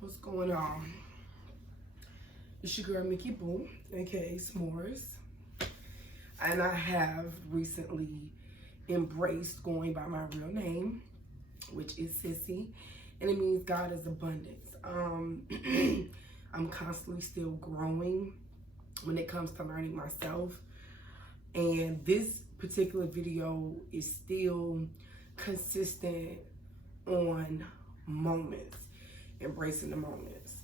What's going on? It's your girl Mickey Boo, aka S'mores, and I have recently embraced going by my real name, which is Sissy, and it means God is abundance. I'm constantly still growing when it comes to learning myself, and this particular video is still consistent on moments, embracing the moments.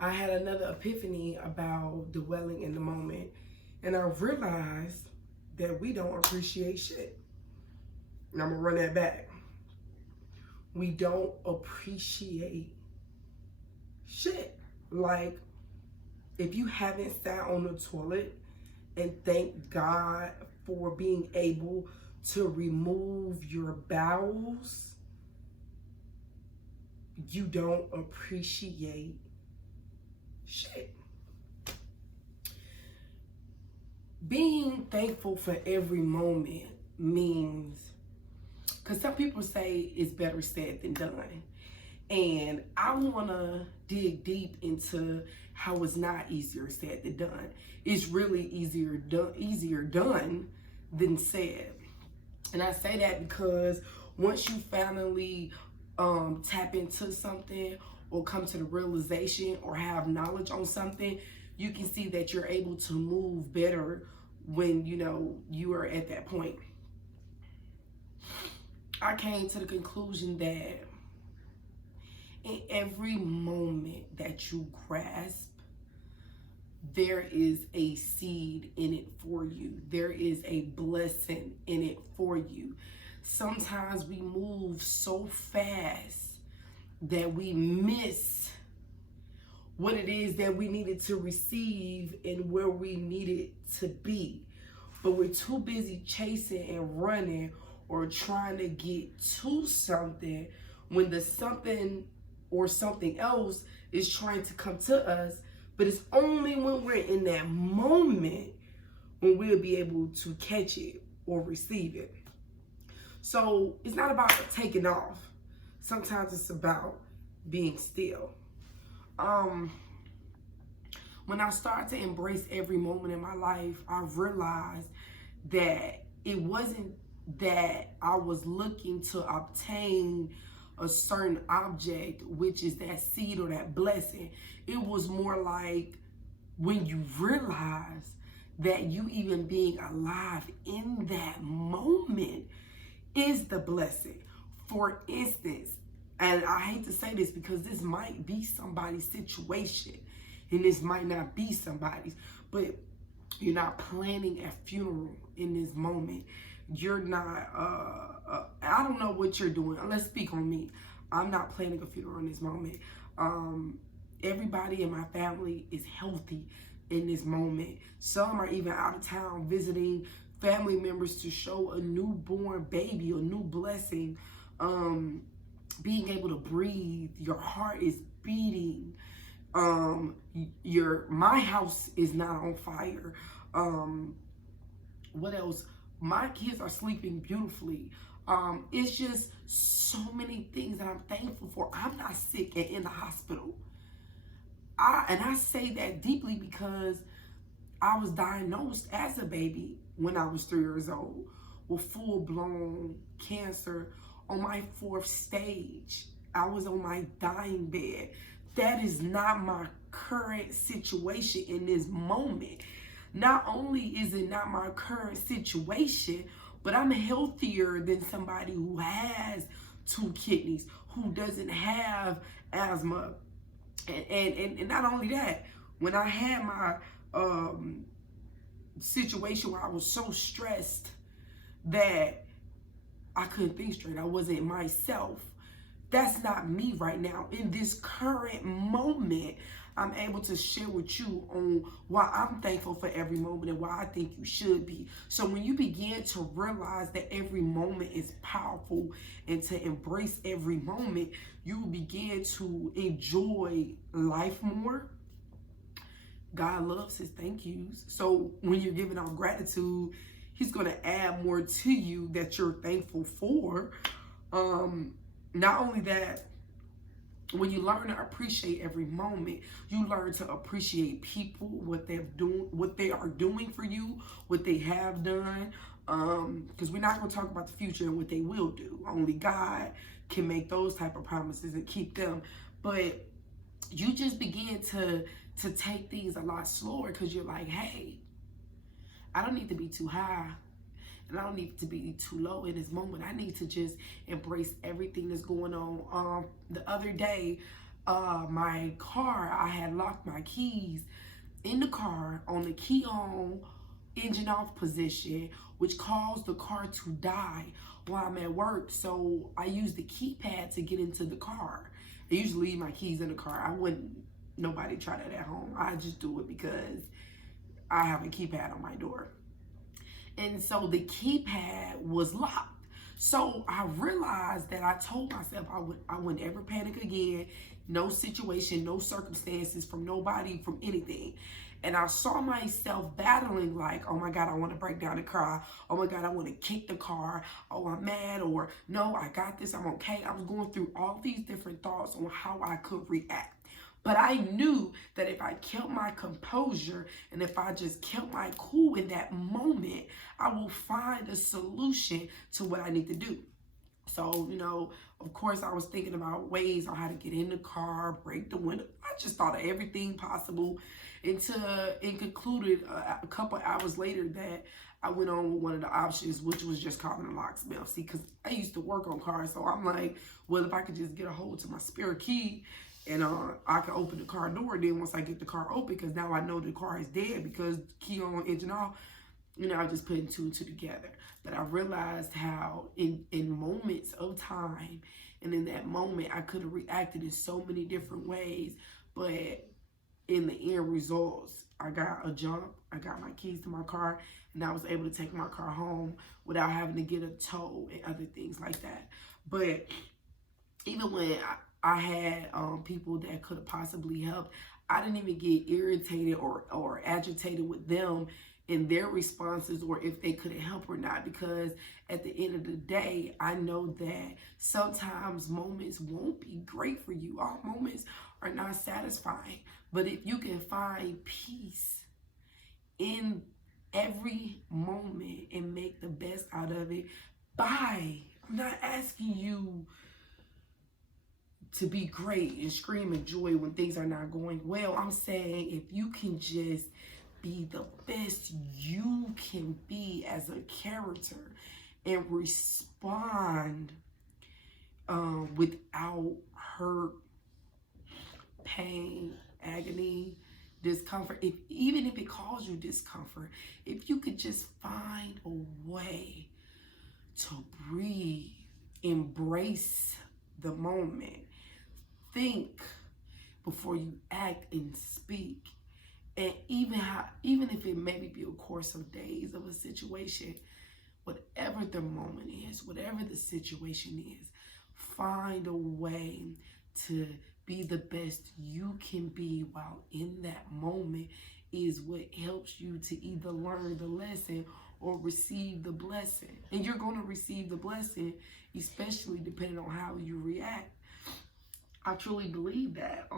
I had another epiphany about dwelling in the moment, and I realized that we don't appreciate shit. And I'm gonna run that back. We don't appreciate shit. Like, if you haven't sat on the toilet and thank God for being able to remove your bowels, you don't appreciate shit. Being thankful for every moment means, because some people say it's better said than done. And I want to dig deep into how it's not easier said than done. It's really easier done than said. And I say that because once you finally tap into something or come to the realization or have knowledge on something, you can see that you're able to move better when you are at that point. I came to the conclusion that in every moment that you grasp, there is a seed in it for you. There is a blessing in it for you. Sometimes we move so fast that we miss what it is that we needed to receive and where we needed to be. But we're too busy chasing and running or trying to get to something when the something or something else is trying to come to us. But it's only when we're in that moment when we'll be able to catch it or receive it. So it's not about taking off. Sometimes it's about being still. When I start to embrace every moment in my life, I realized that it wasn't that I was looking to obtain a certain object, which is that seed or that blessing. It was more like when you realize that you even being alive in that moment is the blessing. For instance, and I hate to say this because this might be somebody's situation and this might not be somebody's, but you're not planning a funeral in this moment. You're not, I don't know what you're doing. Let's speak on me. I'm not planning a funeral in this moment. Everybody in my family is healthy in this moment. Some are even out of town visiting family members to show a newborn baby, a new blessing. Being able to breathe, your heart is beating. My house is not on fire. What else? My kids are sleeping beautifully. It's just so many things that I'm thankful for. I'm not sick and in the hospital. I say that deeply because I was diagnosed as a baby when I was 3 years old with full-blown cancer on my 4th stage. I was on my dying bed. That is not my current situation in this moment. Not only is it not my current situation, but I'm healthier than somebody who has 2 kidneys, who doesn't have asthma. And not only that, when I had my situation where I was so stressed that I couldn't think straight, I wasn't myself. That's not me right now. In this current moment, I'm able to share with you on why I'm thankful for every moment and why I think you should be. So when you begin to realize that every moment is powerful and to embrace every moment, you will begin to enjoy life more. God loves his thank yous. So when you're giving out gratitude, he's going to add more to you that you're thankful for. Not only that, when you learn to appreciate every moment, you learn to appreciate people, what they are doing for you, what they have done. Because we're not going to talk about the future and what they will do. Only God can make those type of promises and keep them. But you just begin to take things a lot slower, because you're like, hey, I don't need to be too high, and I don't need to be too low in this moment. I need to just embrace everything that's going on. The other day, my car, I had locked my keys in the car on the key on, engine off position, which caused the car to die while I'm at work. So I used the keypad to get into the car. I usually leave my keys in the car. I wouldn't, nobody try that at home. I just do it because I have a keypad on my door. And so the keypad was locked. So I realized that I told myself I wouldn't ever panic again. No situation, no circumstances, from nobody, from anything. And I saw myself battling like, oh my God, I want to break down and cry. Oh my God, I want to kick the car. Oh, I'm mad. Or no, I got this. I'm okay. I was going through all these different thoughts on how I could react. But I knew that if I kept my composure and if I just kept my cool in that moment, I will find a solution to what I need to do. So, of course, I was thinking about ways on how to get in the car, break the window. I just thought of everything possible until it concluded a couple hours later that I went on with one of the options, which was just calling a locksmith. See, because I used to work on cars, so I'm like, well, if I could just get a hold to my spare key, and I can open the car door. Then once I get the car open, because now I know the car is dead because key on, engine off, I just putting two and two together. But I realized how in moments of time, and in that moment, I could have reacted in so many different ways. But in the end results, I got a jump, I got my keys to my car, and I was able to take my car home without having to get a tow and other things like that. But even when I had people that could have possibly helped, I didn't even get irritated or agitated with them in their responses, or if they couldn't help or not, because at the end of the day, I know that sometimes moments won't be great for you. All moments are not satisfying. But if you can find peace in every moment and make the best out of it, I'm not asking you to be great and scream in joy when things are not going well. I'm saying if you can just be the best you can be as a character and respond without hurt, pain, agony, discomfort, even if it causes you discomfort, if you could just find a way to breathe, embrace the moment, think before you act and speak. And even if it maybe be a course of days of a situation, whatever the moment is, whatever the situation is, find a way to be the best you can be while in that moment is what helps you to either learn the lesson or receive the blessing. And you're going to receive the blessing, especially depending on how you react. I truly believe that.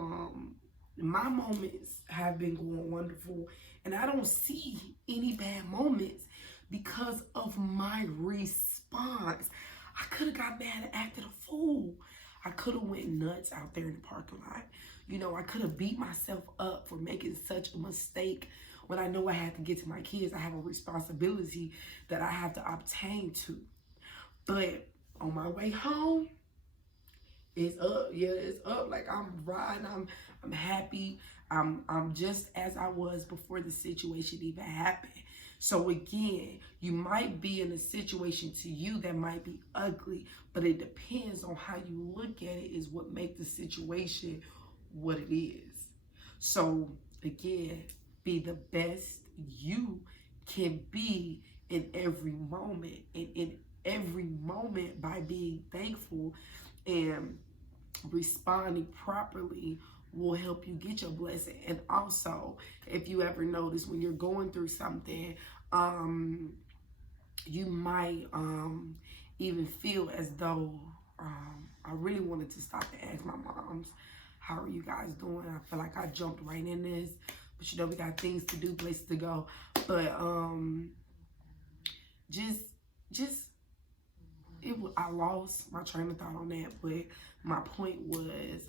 My moments have been going wonderful, and I don't see any bad moments because of my response. I could have got mad and acted a fool. I could have went nuts out there in the parking lot. I could have beat myself up for making such a mistake when I know I had to get to my kids. I have a responsibility that I have to obtain to. But on my way home, it's up. Yeah, it's up. Like, I'm riding. I'm happy. I'm just as I was before the situation even happened. So again, you might be in a situation to you that might be ugly, but it depends on how you look at it is what makes the situation what it is. So again, be the best you can be in every moment, and in every moment by being thankful and responding properly will help you get your blessing. And also, if you ever notice when you're going through something, you might even feel as though I really wanted to stop and ask my moms, how are you guys doing? I feel like I jumped right in this, but you know, we got things to do, places to go. But just I lost my train of thought on that, but my point was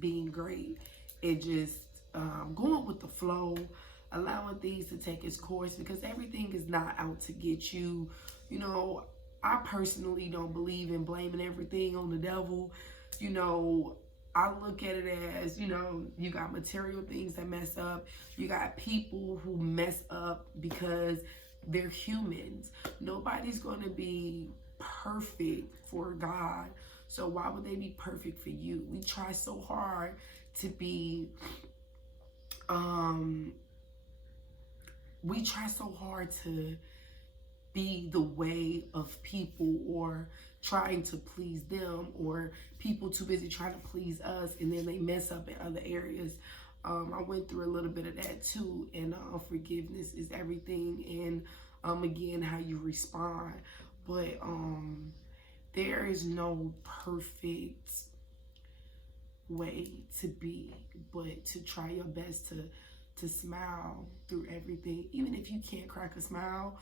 being great and just going with the flow, allowing things to take its course, because everything is not out to get you. You know, I personally don't believe in blaming everything on the devil. You know, I look at it as, you know, you got material things that mess up. You got people who mess up because they're humans. Nobody's going to be perfect for God. So why would they be perfect for you? We try so hard to be, we try so hard to be the way of people, or trying to please them, or people too busy trying to please us, and then they mess up in other areas. I went through a little bit of that too, and forgiveness is everything, and again, how you respond. But there is no perfect way to be, but to try your best to smile through everything. Even if you can't crack a smile,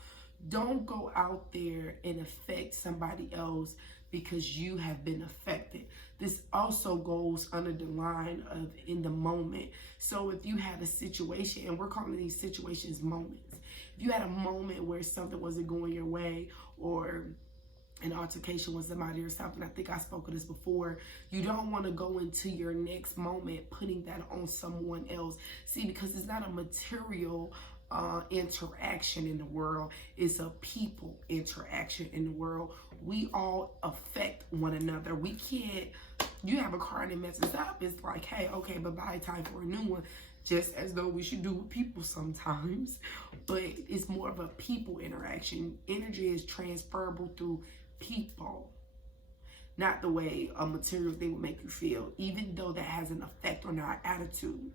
don't go out there and affect somebody else because you have been affected. This also goes under the line of in the moment. So if you had a situation, and we're calling these situations moments. If you had a moment where something wasn't going your way, or an altercation with somebody or something, I think I spoke of this before, you don't want to go into your next moment putting that on someone else. See, because it's not a material interaction in the world, it's a people interaction in the world. We all affect one another. We can't, you have a car and it messes up, it's like, hey, okay, bye-bye, time for a new one. Just as though we should do with people sometimes, but it's more of a people interaction. Energy is transferable through people, not the way a material thing would make you feel, even though that has an effect on our attitude.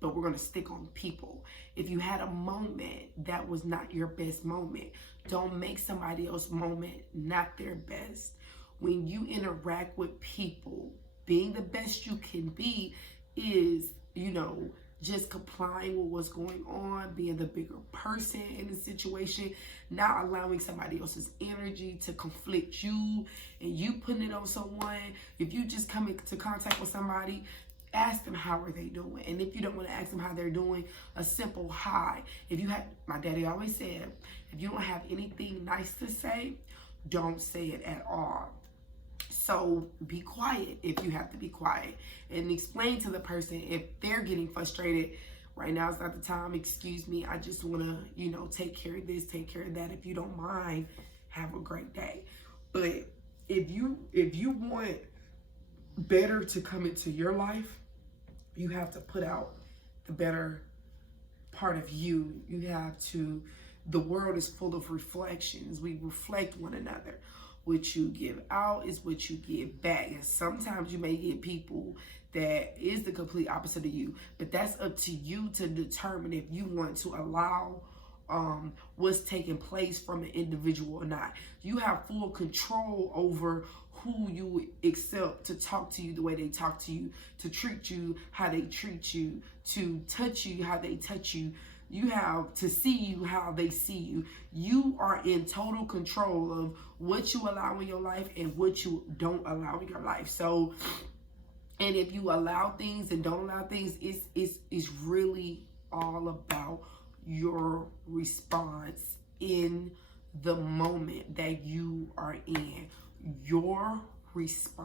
But we're going to stick on people. If you had a moment that was not your best moment, don't make somebody else's moment not their best. When you interact with people, being the best you can be is, you know, just complying with what's going on, being the bigger person in the situation, not allowing somebody else's energy to conflict you and you putting it on someone. If you just come into contact with somebody, ask them how are they doing. And if you don't want to ask them how they're doing, a simple hi. If you have, my daddy always said, if you don't have anything nice to say, don't say it at all. So be quiet if you have to be quiet, and explain to the person if they're getting frustrated. Right now is not the time. Excuse me. I just want to, you know, take care of this, take care of that. If you don't mind, have a great day. But if you want better to come into your life, you have to put out the better part of you. You have to, the world is full of reflections. We reflect one another. What you give out is what you give back. And sometimes you may get people that is the complete opposite of you, but that's up to you to determine if you want to allow what's taking place from an individual or not. You have full control over who you accept to talk to you the way they talk to you, to treat you how they treat you, to touch you how they touch you. You have to see you how they see you. You are in total control of what you allow in your life and what you don't allow in your life. So, and if you allow things and don't allow things, it's really all about your response in the moment that you are in. Your response.